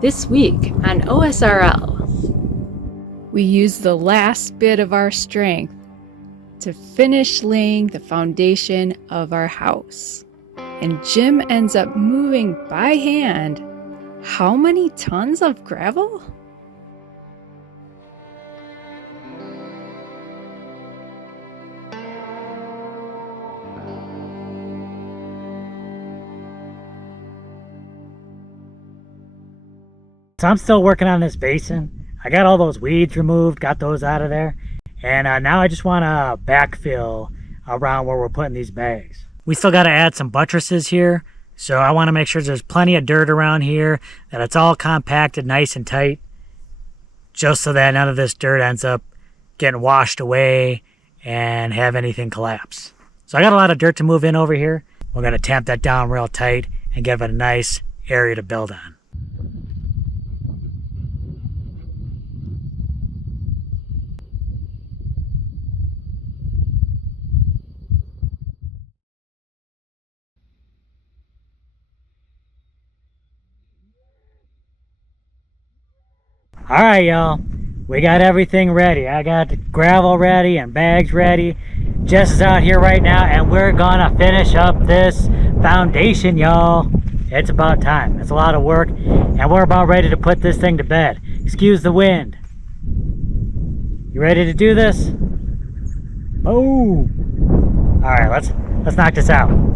This week on OSRL, we use the last bit of our strength to finish laying the foundation of our house. And Jim ends up moving by hand how many tons of gravel? So I'm still working on this basin. I got all those weeds removed, got those out of there. And now I just want to backfill around where we're putting these bags. We still got to add some buttresses here. So I want to make sure there's plenty of dirt around here, that it's all compacted nice and tight, just so that none of this dirt ends up getting washed away and have anything collapse. So I got a lot of dirt to move in over here. We're going to tamp that down real tight and give it a nice area to build on. All right, y'all, we got everything ready. I got the gravel ready and bags ready. Jess is out here right now, and we're gonna finish up this foundation, y'all. It's about time. It's a lot of work, and we're about ready to put this thing to bed. Excuse the wind. You ready to do this? Oh! All right, let's knock this out.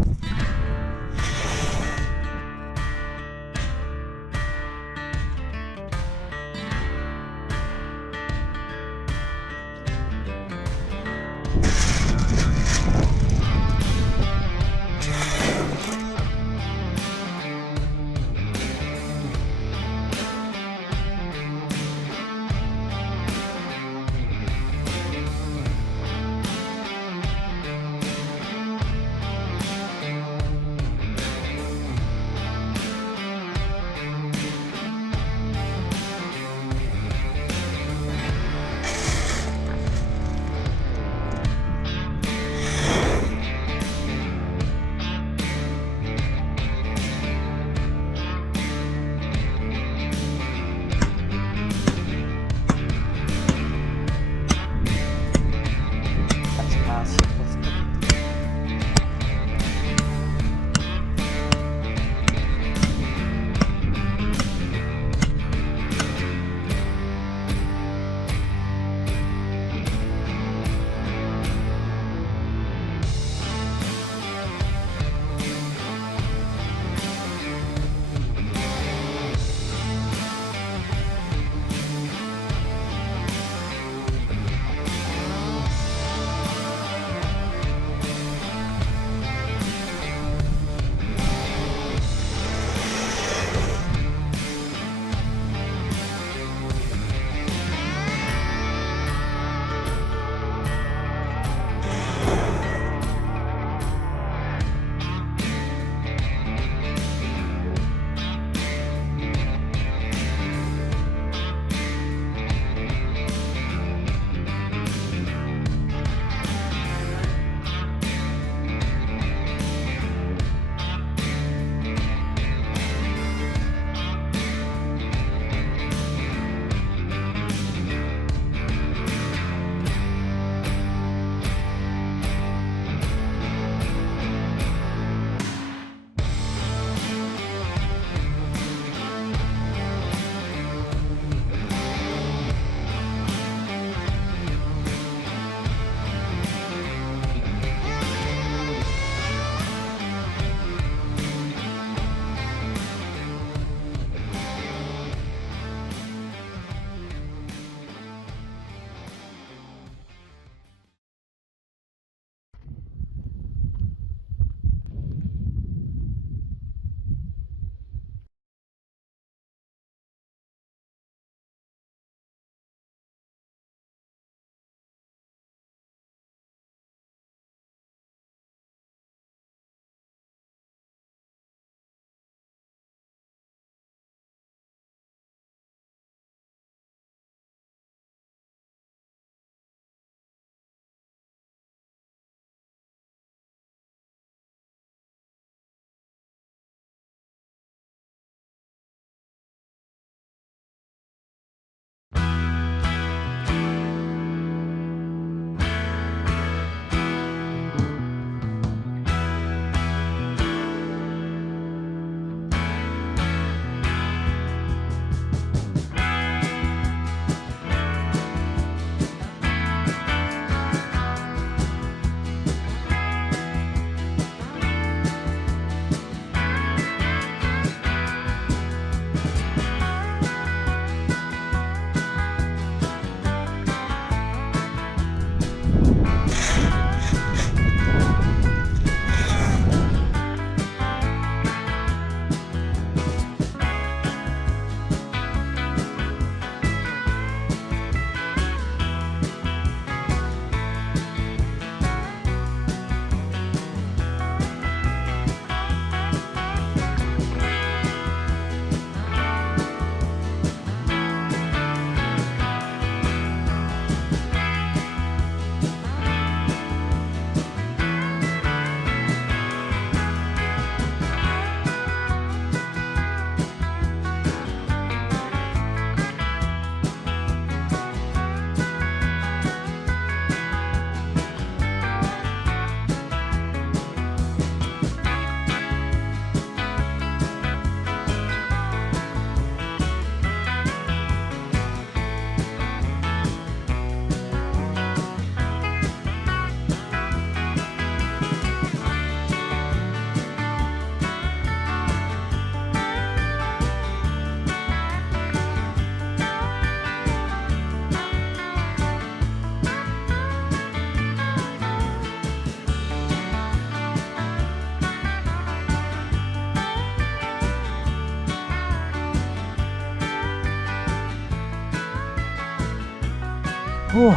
Whew.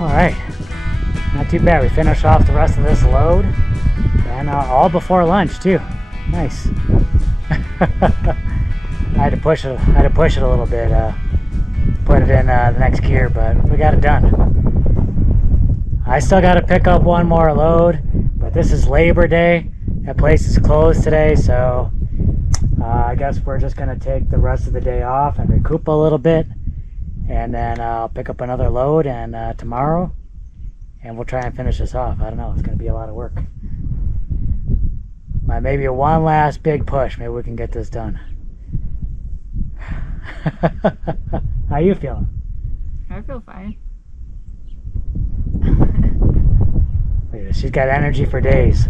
All right, not too bad. We finished off the rest of this load, and all before lunch too. Nice. I had to push it a little bit, put it in the next gear, but we got it done. I still got to pick up one more load, but this is Labor Day. That place is closed today, so I guess we're just going to take the rest of the day off and recoup a little bit, and then I'll pick up another load and tomorrow, and we'll try and finish this off. I don't know, it's going to be a lot of work. Maybe one last big push. Maybe we can get this done. How you feeling? I feel fine. Look at this. She's got energy for days.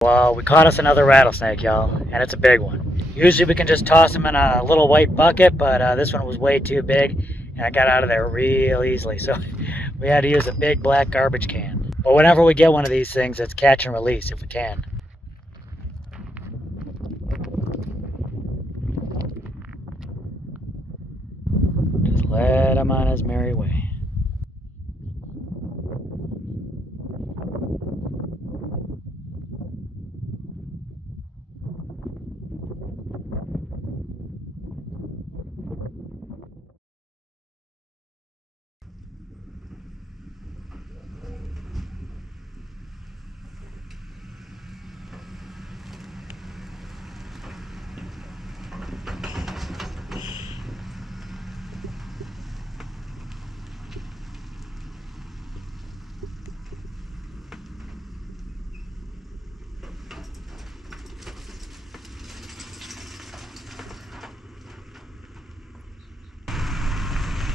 Well, we caught us another rattlesnake, y'all, and it's a big one. Usually we can just toss them in a little white bucket, but this one was way too big, and I got out of there real easily, so we had to use a big black garbage can. But whenever we get one of these things, it's catch and release if we can. Just let him on his merry way.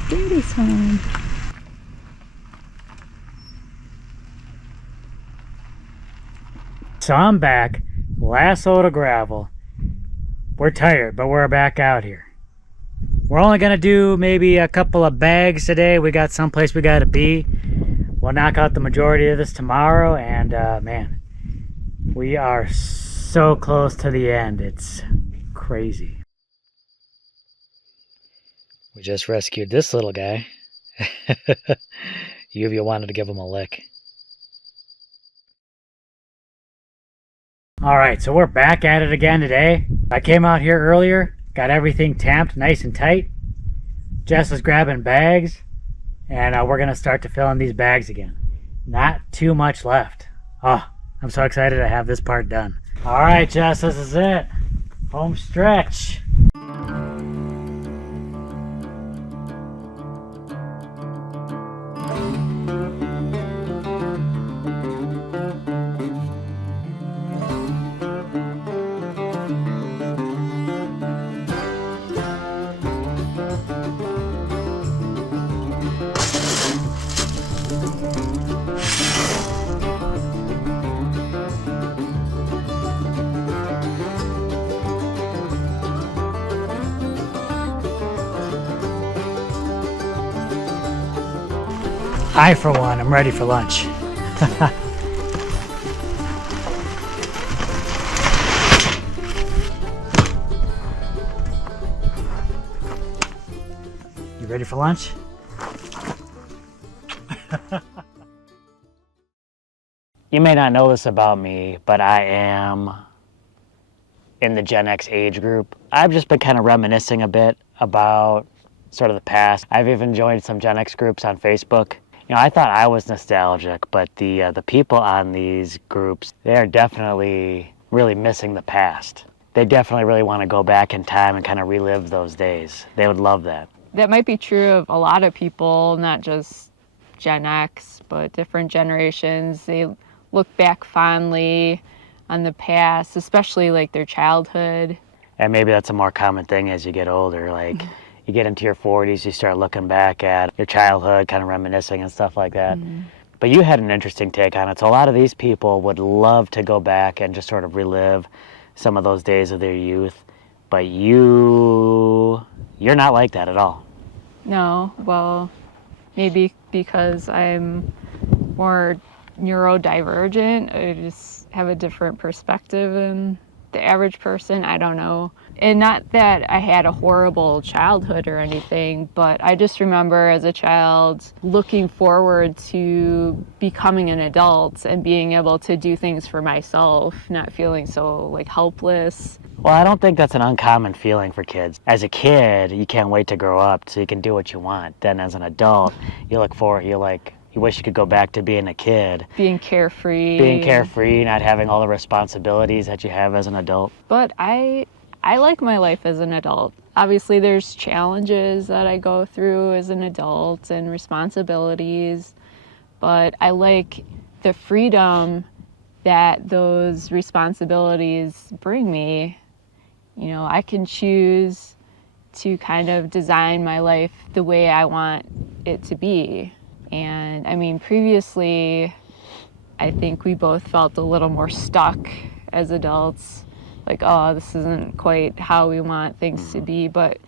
Dirty time. So I'm back, last load of gravel. We're tired, but we're back out here. We're only gonna do maybe a couple of bags today. We got someplace we gotta be. We'll knock out the majority of this tomorrow, and man, we are so close to the end. It's crazy. We just rescued this little guy. You wanted to give him a lick. Alright, so we're back at it again today. I came out here earlier, got everything tamped nice and tight. Jess is grabbing bags, and we're going to start to fill in these bags again. Not too much left. Oh, I'm so excited to have this part done. Alright, Jess, this is it. Home stretch. I, for one, am ready for lunch. You ready for lunch? You may not know this about me, but I am in the Gen X age group. I've just been kind of reminiscing a bit about sort of the past. I've even joined some Gen X groups on Facebook. You know, I thought I was nostalgic, but the people on these groups, they are definitely really missing the past. They definitely really want to go back in time and kind of relive those days. They would love that. That might be true of a lot of people, not just Gen X, but different generations. They look back fondly on the past, especially like their childhood. And maybe that's a more common thing as you get older. Like, you get into your 40s, you start looking back at your childhood, kind of reminiscing and stuff like that. But you had an interesting take on it. So a lot of these people would love to go back and just sort of relive some of those days of their youth. But you're not like that at all. No, well, maybe because I'm more neurodivergent. I just have a different perspective than the average person. I don't know. And not that I had a horrible childhood or anything, but I just remember as a child looking forward to becoming an adult and being able to do things for myself, not feeling so like helpless. Well, I don't think that's an uncommon feeling for kids. As a kid, you can't wait to grow up so you can do what you want. Then as an adult, you wish you could go back to being a kid. Being carefree. Not having all the responsibilities that you have as an adult. But I like my life as an adult. Obviously, there's challenges that I go through as an adult and responsibilities, but I like the freedom that those responsibilities bring me. You know, I can choose to kind of design my life the way I want it to be. And I mean, previously, I think we both felt a little more stuck as adults. Like, oh, this isn't quite how we want things to be, but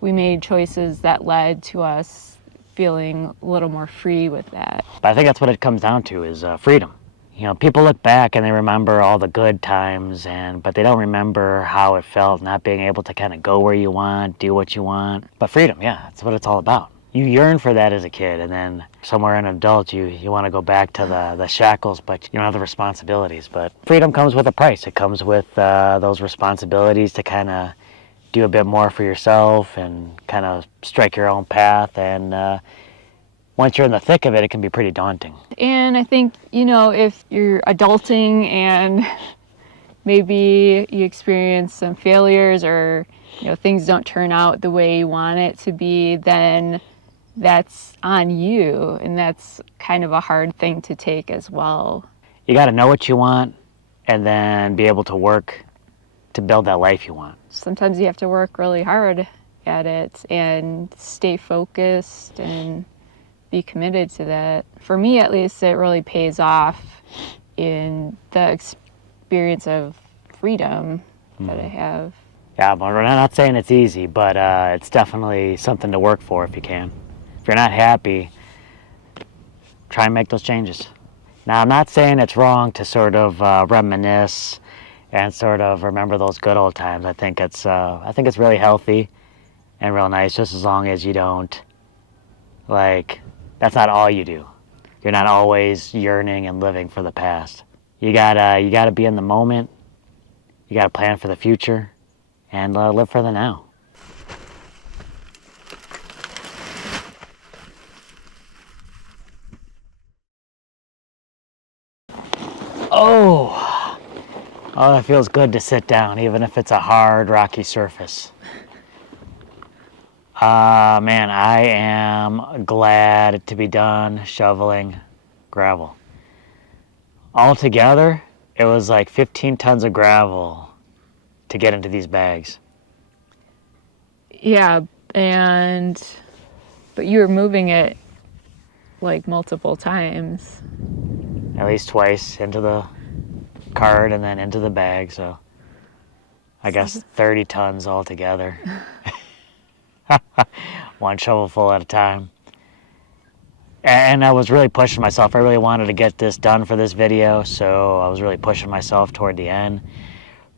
we made choices that led to us feeling a little more free with that. But I think that's what it comes down to is freedom. You know, people look back and they remember all the good times, but they don't remember how it felt not being able to kind of go where you want, do what you want. But freedom, yeah, that's what it's all about. You yearn for that as a kid, and then somewhere an adult, you want to go back to the shackles, but you don't have the responsibilities. But freedom comes with a price. It comes with those responsibilities to kind of do a bit more for yourself and kind of strike your own path. And once you're in the thick of it, it can be pretty daunting. And I think, you know, if you're adulting and maybe you experience some failures or, you know, things don't turn out the way you want it to be, then that's on you, and that's kind of a hard thing to take as well. You got to know what you want and then be able to work to build that life you want. Sometimes you have to work really hard at it and stay focused and be committed to that. For me, at least, it really pays off in the experience of freedom that I have. Yeah, but we're not saying it's easy, but it's definitely something to work for if you can. If you're not happy, try and make those changes. Now, I'm not saying it's wrong to sort of reminisce and sort of remember those good old times. I think it's really healthy and real nice, just as long as you don't, that's not all you do. You're not always yearning and living for the past. You gotta be in the moment. You gotta plan for the future and live for the now. Oh, it feels good to sit down, even if it's a hard, rocky surface. Man, I am glad to be done shoveling gravel. Altogether, it was like 15 tons of gravel to get into these bags. Yeah, but you were moving it like multiple times. At least twice into the cart and then into the bag, so I guess 30 tons altogether. One shovelful at a time. And I was really pushing myself. I really wanted to get this done for this video, so I was really pushing myself toward the end.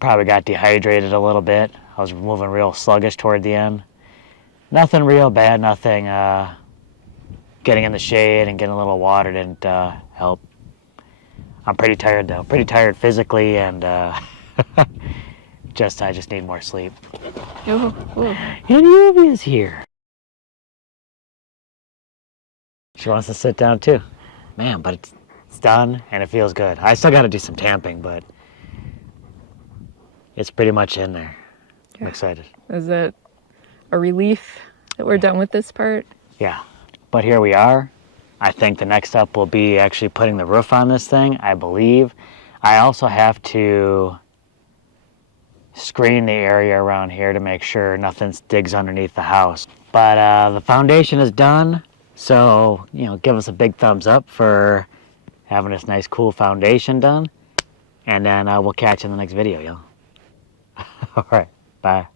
Probably got dehydrated a little bit. I was moving real sluggish toward the end. Nothing real bad, nothing. Getting in the shade and getting a little water didn't help. I'm pretty tired though. Pretty tired physically, and I just need more sleep. And Yuvia's here. She wants to sit down too. Man, but it's done and it feels good. I still got to do some tamping, but it's pretty much in there. I'm excited. Is it a relief that we're done with this part? Yeah, but here we are. I think the next step will be actually putting the roof on this thing, I believe. I also have to screen the area around here to make sure nothing digs underneath the house. But the foundation is done, so, you know, give us a big thumbs up for having this nice, cool foundation done. And then we'll catch you in the next video, y'all. All right, bye.